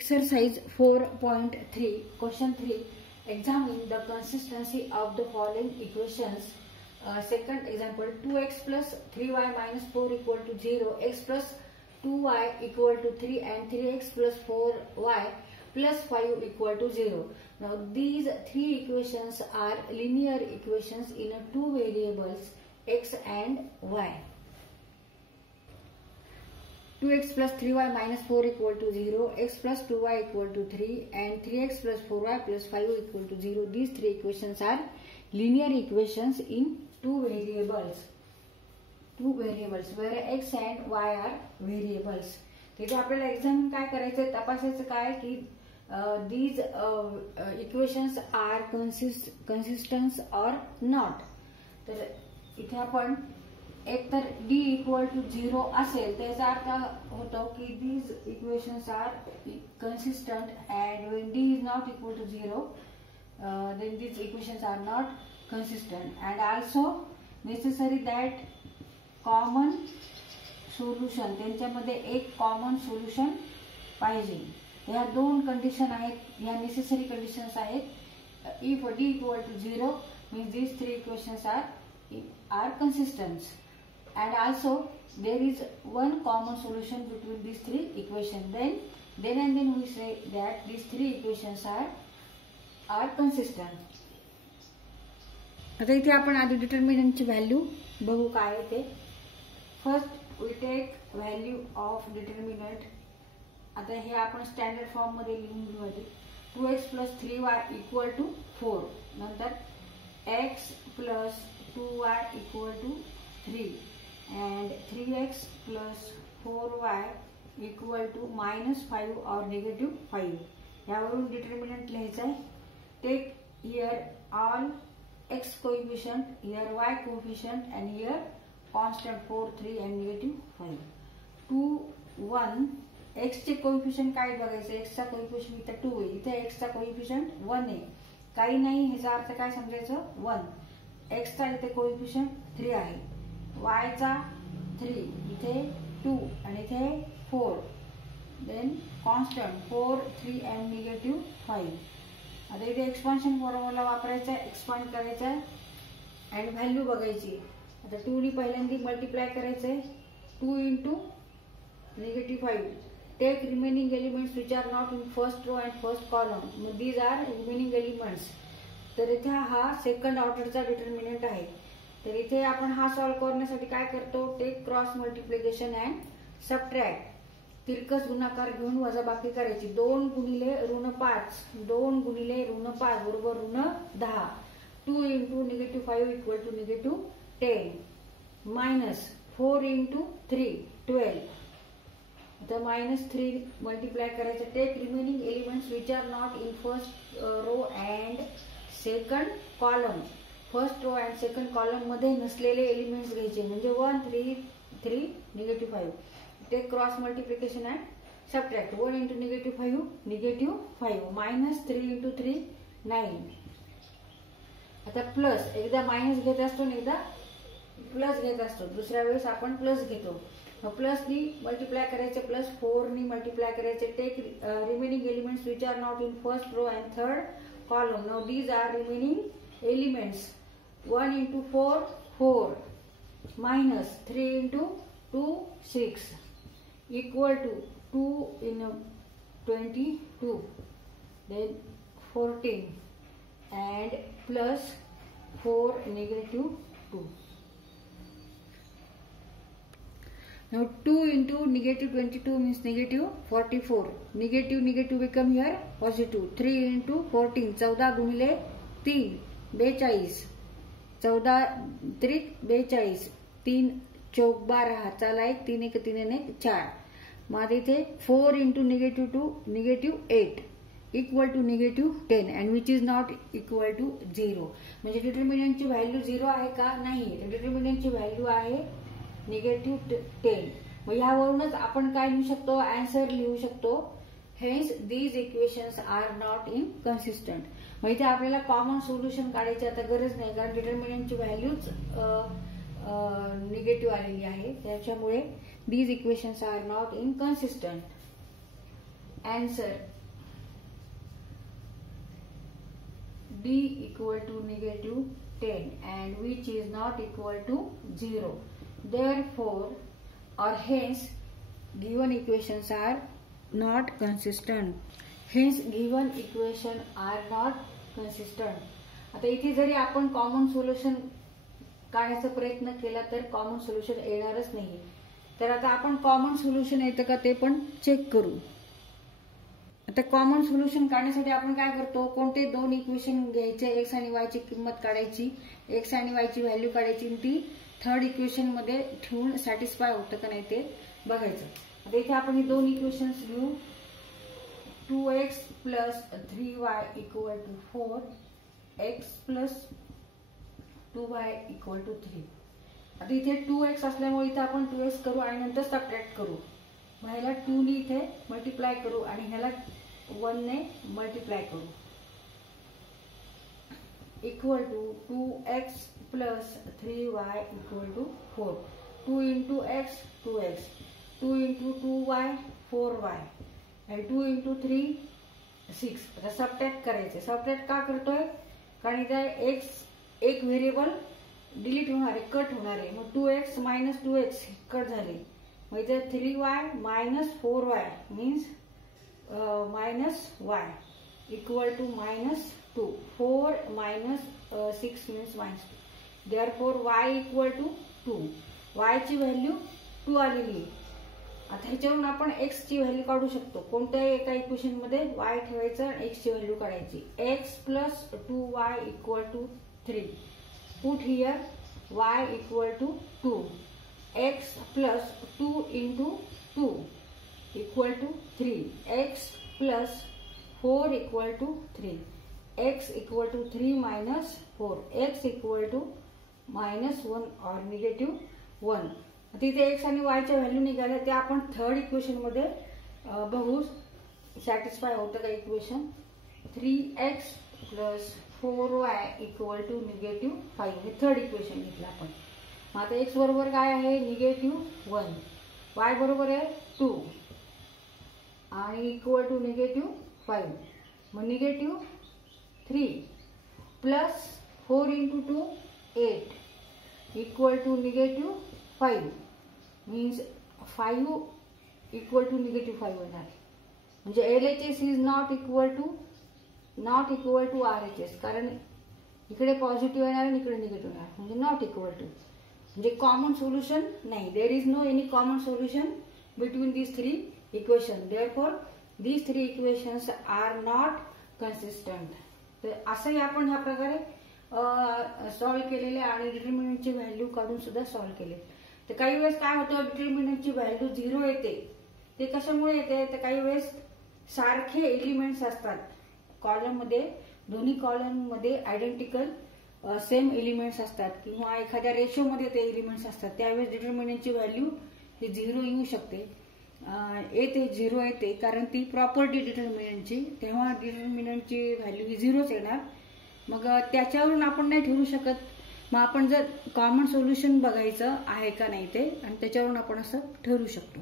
Exercise 4.3, question 3. Examine the consistency of the following equations. Second example, 2x plus 3y minus 4 equal to 0, x plus 2y equal to 3 and 3x plus 4y plus 5 equal to 0. Now these three equations are linear equations in two variables x and y. 2x plus 3y minus 4 equal to 0, x plus 2y equal to 3 and 3x plus 4y plus 5 equal to 0. These three equations are linear equations in two variables where x and y are variables. तिथे आपल्याला examine काय करायचं, तपासायचं काय की these equations are consistent or not. तर इथे आपण एक तर d इक्वल टू 0 असेल त्याचा अर्थ होतो की these equations are consistent, and when d is not equal to 0 then these equations are not consistent, and also necessary that common solution, त्यांच्यामध्ये एक कॉमन सोल्युशन पाहिजे. या दोन कंडिशन आहेत, या नेसेसरी कंडिशन्स आहेत. if d equal to 0 means these three equations are consistent, and also there is one common solution between these three equations. Then we say that these three equations are consistent. आता इथे आपण आधी डिटर्मिनंटची value बघू काय आहे ते. First we take value of determinant. आता हे आपण स्टँडर्ड फॉर्म मध्ये लिहून घेऊ. 2x plus 3y equal to 4. नंतर x plus 2y equal to 3 and 3x plus 4y equal to -5 or -5. यावरून डिटर्मिनंट लिहायचं आहे. Take here all x coefficient, here y coefficient, and here constant 4, 3 and -5. 2, 1. x चे coefficient काय बघायचं. x चा coefficient इथे 2 आहे, इथे x चा कोएफिशिएंट 1 आहे. काही नाही, ह्याचा अर्थ काय समजायचं 1. x चा इथे कोएफिशिएंट 3 आहे, y चा 3, इथे 2 आणि इथे 4. Then constant 4, 3 and -5. आता इथे एक्सपान्शन फॉर्म्युला वापरायचा आहे, एक्सपांड करायचा आहे आणि व्हॅल्यू बघायची. आता 2 नी पहिल्यांदा मल्टिप्लाय करायचं आहे. 2 into -5. Take remaining elements which are not in first row and first column. मग दीज आर रिमेनिंग एलिमेंट्स. तर इथे हा सेकंड ऑर्डरचा डिटर्मिनंट आहे. तर इथे आपण हा सॉल्व्ह करण्यासाठी काय करतो, take cross multiplication and subtract. तिरकस गुणाकार घेऊन वजाबाकी करायची. 2 गुणिले ऋण 5, 2 गुणिले ऋण 5 बरोबर ऋण 10. 2 into -5 equal to -10 minus 4 into 3 12. आता -3 मल्टिप्लाय करायचं. Take remaining elements which are not in first row and second column. First row and second column मध्ये नसलेले एलिमेंट्स घ्यायचे, म्हणजे 1, 3, 3, -5. Take cross multiplication and subtract. 1 into -5 -5 -3 into 3 9. आता plus, एकदा minus घेत असतो आणि एकदा प्लस घेत असतो. दुसऱ्या वेळेस आपण प्लस घेतो. प्लस नी मल्टिप्लाय करायचे, प्लस 4 नी मल्टिप्लाय करायचे. Take remaining elements which are not in first row and third column. Now these are remaining elements. 1 into 4 4 minus 3 into 2 6 equal to 2 in 22, then 14 and plus 4 -2. Now 2 into -22 means -44. Negative become here positive. 3 into 14, 14 गुणिले 3 42. 14 त्रिक 42. 3 चौक 12, हाताला 1, 3 1 3 1 4. मग इथे 4 into -2 -8 equal to -10 and which is not equal to 0. म्हणजे डिटर्मिनंटची value 0 आहे का, नाही. डिटर्मिनंटची value आहे -10. मग यावरूनच आपण काय लिहू शकतो, आन्सर लिहू शकतो. Hence these equations are not in consistent. मग इथे आपल्याला कॉमन सोल्युशन काढायची आता गरज नाही, कारण डिटर्मिनंटची व्हॅल्यूच निगेटिव्ह आलेली आहे. त्याच्यामुळे these equations are not inconsistent. answer D equal to -10 and which is not equal to 0. Therefore or hence given equations are not consistent. Hence given equation are not consistent. आता इथे जरी आपण कॉमन सोल्युशन काढायचा प्रयत्न केला तर common solution येणारच नाही. तर आता आपण कॉमन सोल्युशन येतं का ते पण चेक करू. आता कॉमन सोल्युशन काढण्यासाठी आपण काय करतो, कोणते दोन इक्वेशन घ्यायचे, एक्स आणि वाय ची किंमत काढायची, एक्स आणि वाय ची व्हॅल्यू काढायची आणि ती थर्ड इक्वेशन मध्ये ठेवून सॅटिस्फाय होतं का नाही ते बघायचं. आता इथे आपण ही दोन इक्वेशन्स घेऊ. 2x + 3y = 4, x + 2y = 3. आता इथे 2x असल्यामुळे इथे आपण 2x करू आणि नंतर सबट्रॅक्ट करू. मग ह्याला 2 ने इथे मल्टिप्लाय करू आणि ह्याला 1 ने मल्टिप्लाय करू. Equal to 2x + 3y = 4. 2 × x 2x, 2 × 2y 4y आणि 2 × 3 6. आता सबट्रॅक्ट करायचे. सबट्रॅक्ट का करतोय, कारण इथे x एक व्हेरिएबल डिलीट होणार आहे, कट होणार आहे. मग 2x - 2x कट झाले. मग इथे 3y - 4y means -y equal to -2. 4 - 6 means -2. Therefore y equal to 2. y ची व्हॅल्यू 2 आलेली आहे. आता ह्याच्यावरून आपण x ची व्हॅल्यू काढू शकतो. कोणत्याही एका इक्वेशन मध्ये y ठेवायचं आणि x ची व्हॅल्यू काढायची. x + 2y = 3. Put here y = 2. X + 2 × 2 = 3. X + 4 = 3. X = 3 - 4. X = -1 or -1. तिथे x आणि y च्या व्हॅल्यू निघाल्या त्या आपण थर्ड इक्वेशन मध्ये बघू सॅटिस्फाय होतं का इक्वेशन. 3x + 4y = -5 हे थर्ड इक्वेशन घेतलं आपण. मग आता x बरोबर काय आहे, -1. y बरोबर आहे 2 आणि इक्वल टू -5. मग -3 plus 4 × 2 8 equal to -5 means 5 equal to -5 होणार. म्हणजे LHS is not equal to RHS, कारण इकडे पॉझिटिव्ह येणार आणि इकडे निगेटिव्ह येणार, म्हणजे नॉट इक्वल टू, म्हणजे कॉमन सोल्युशन नाही. There is no any common solution between these 3 equation. Therefore these 3 equations are not consistent. तर असंही आपण ह्या प्रकारे सॉल्व्ह केलेले आणि डिटर्मिनंटची व्हॅल्यू काढून सुद्धा सॉल्व्ह केले. तर काही वेळेस काय होतं, डिटर्मिनंटची व्हॅल्यू 0 येते. ते कशामुळे येते, तर काही वेळेस सारखे एलिमेंट्स असतात कॉलम मध्ये, दोन्ही कॉलम मध्ये आयडेंटिकल सेम एलिमेंट्स असतात किंवा एखाद्या रेशो मध्ये ते एलिमेंट्स असतात. त्यावेळेस डिटर्मिनंटची व्हॅल्यू ही 0 येऊ शकते. येते 0 येते कारण ती प्रॉपर्टी डिटर्मिनंटची, तेव्हा डिटर्मिनंटची व्हॅल्यू ही 0च येणार. मग त्याच्यावरून आपण नाही ठरवू शकत. मग आपण जर कॉमन सोल्युशन बघायचं आहे का नाही ते, आणि त्याच्यावरून आपण असं ठरवू शकतो.